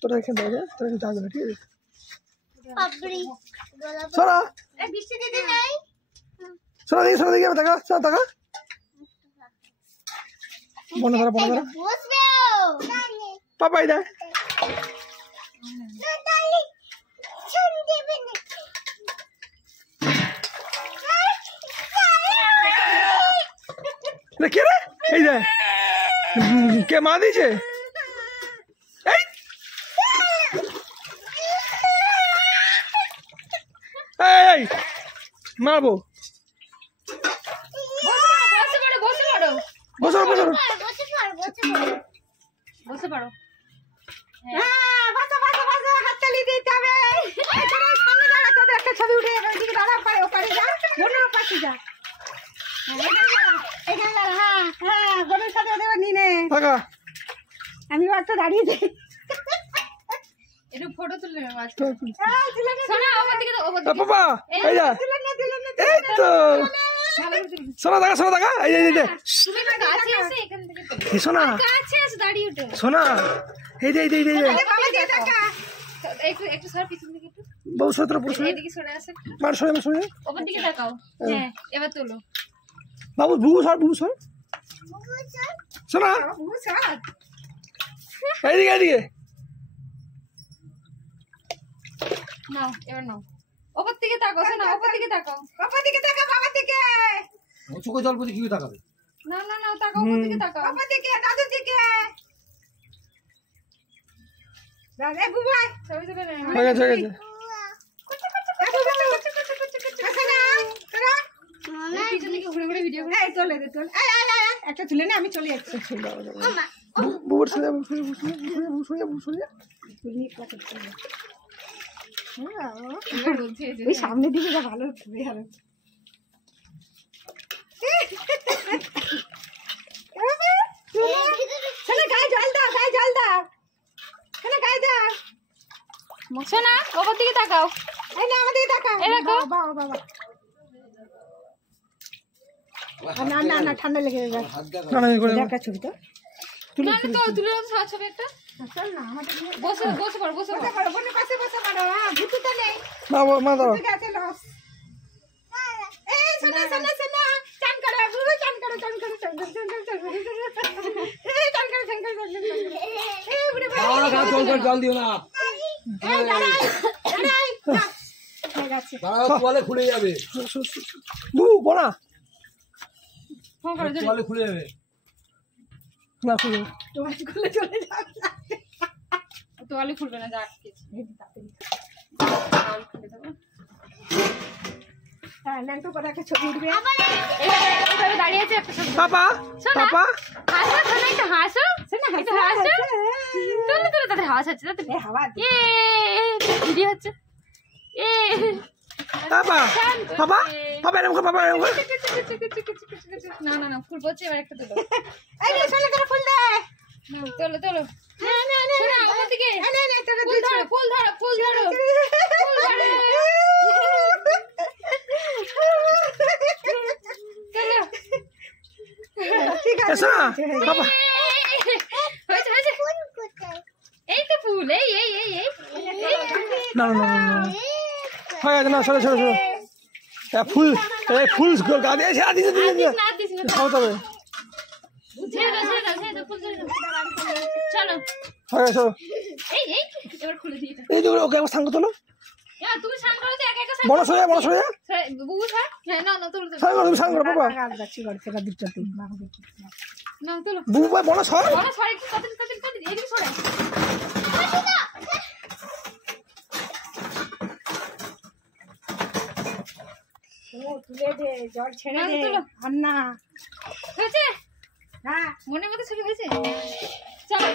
তোরা এখানে দাও, তোরা একটু যাবে, ঠিক আছে? সোনা সোনা দেখি দেখা দেখা বনে ধরা পাপাই দেয় কে রে? এই যে কে মা দিয়েছে? এই মারবো। বসো বসো বসে পড়ো। হাততালি দিতে হবে। একটা ছবি উঠে ওইদিকে দাঁড়া, পারে ওপারে যা, গরুর পাশে যা। গরুর সাথে ওদের নিনে আমি একটা দাঁড়িয়ে যাই, একটু ফটো তুলে নেবো। সোনা দেখা সোনা দেখা এই যে সোনা সোনা এই যে একটু সর পিছন দিকে, একটু বহু সত্র পুরুষ এদিকে সরে আসে, মার সরে সরে ওপর দিকে তাকাও। হ্যাঁ এবার তোলো বাবু, বুবু সর সোনা এইদিকে এইদিকে নাও, এবার নাও, ওপর দিকে তাকাও। শোনা ওপর দিকে তাকাও, বাবার দিকে তাকা, বাবার দিকে। চোখে জল পড়ে কি তাকাবে? না না না তাকাও, ওপর দিকে তাকাও, বাবার দিকে, দাদুর দিকে। দাদা বুবাই ছবি তুলে নে। হয়ে গেছে হয়ে গেছে। পিছন দিকে ঘুরে ঘুরে ভিডিও করে। এই তোলে রে তোল, একটা তুলে নে, আমি চলে যাচ্ছি। বুবুর সরে ওই সামনের দিকে যা ভালো হবে। গায়ে জল দাও, গায়ে জল দাও, গায়ে দাও। শোনা ওপর দিকে তাকাও, এই না আমাদের টাকা। বাবা বাবা না না না, ঠান্ডা লেগে যাবে। একটা ছবি তো তুলে তো তুলে ছবি একটা। চল না আমাদের বসে বসে পড়ো, বসে পড়ো। বোনের পাশে বসে পড়ো। ভুতু তো নেই, মা দাও গেছে লস। এই শোনা শোনা শোনা, চান করো বুবু, চান করো এই চান করো এই বুড়ি ভাই আর গা জল দিও না, এই দাঁড়াই দাঁড়াই হয়ে গেছে। তোয়ালে খুলে যাবে বুবু, বলা ফোন করো জলদি। তোয়ালে খুলে যাবে না, খুলে তোমার খুলে চলে যাবে। তোয়ালে খুলবে না, যা আটকে খুলে দেবো। হ্যাঁ ল্যাংটো করে একটা ছবি উঠবে। এইভাবে দাঁড়িয়ে আছে একটা ছবি। পাপা পাপা হাসো, শোনা একটু হাসো, শোনা একটু হাসো। তুলে তুলে তাদের হাওয়া ছাড়ছে, তাদের হাওয়া ভিডিও হচ্ছে। পাপা পাপা পাপা এরকম পাপা এরকম না না না, ফুল পড়ছে, এবার একটা তোলো। এই রে সোনা করে ফুল দে। না তোলো তোলো। না না না শোনা আমার দিকে না না তোরা ফুল ধরো, ফুল ধরো, ফুল ধরো, ফুল ধরো। ঠিক আছে এসো না পাপা। হয়েছে হয়েছে, এই তো ফুল, এই এই এই এই না না না হয়ে গেছে না, সরে সরে সরে ফুল, এই ফুল গা দিয়ে ছেড়ে দিতে না দিস না, খাওয়াতে হবে। ছেড়ে দাও, ছেড়ে দাও, ছেড়ে দাও, ফুল ছেড়ে দাও। চলো হয়ে গেছে। এই এই এবার খুলে দিই। এই তো ওকে একবার সাঙ্গ তোলো, তুমি স্নান করো তো, একা একা স্নান বড় সরে বুবু স্যার। হ্যাঁ না না তোলো, সাঙ্গ তুমি সাঙ্গ পাপা যাচ্ছি ঘর থেকে দুটো তিন না তোলো। বুবু ভাই বড় সর বড় সরে একটু তাড়াতাড়ি এদিকে সরে। তুলে দে, জল ছেড়ে দে। আর না হয়েছে, হ্যাঁ মনের মতো ছবি হয়েছে। চলো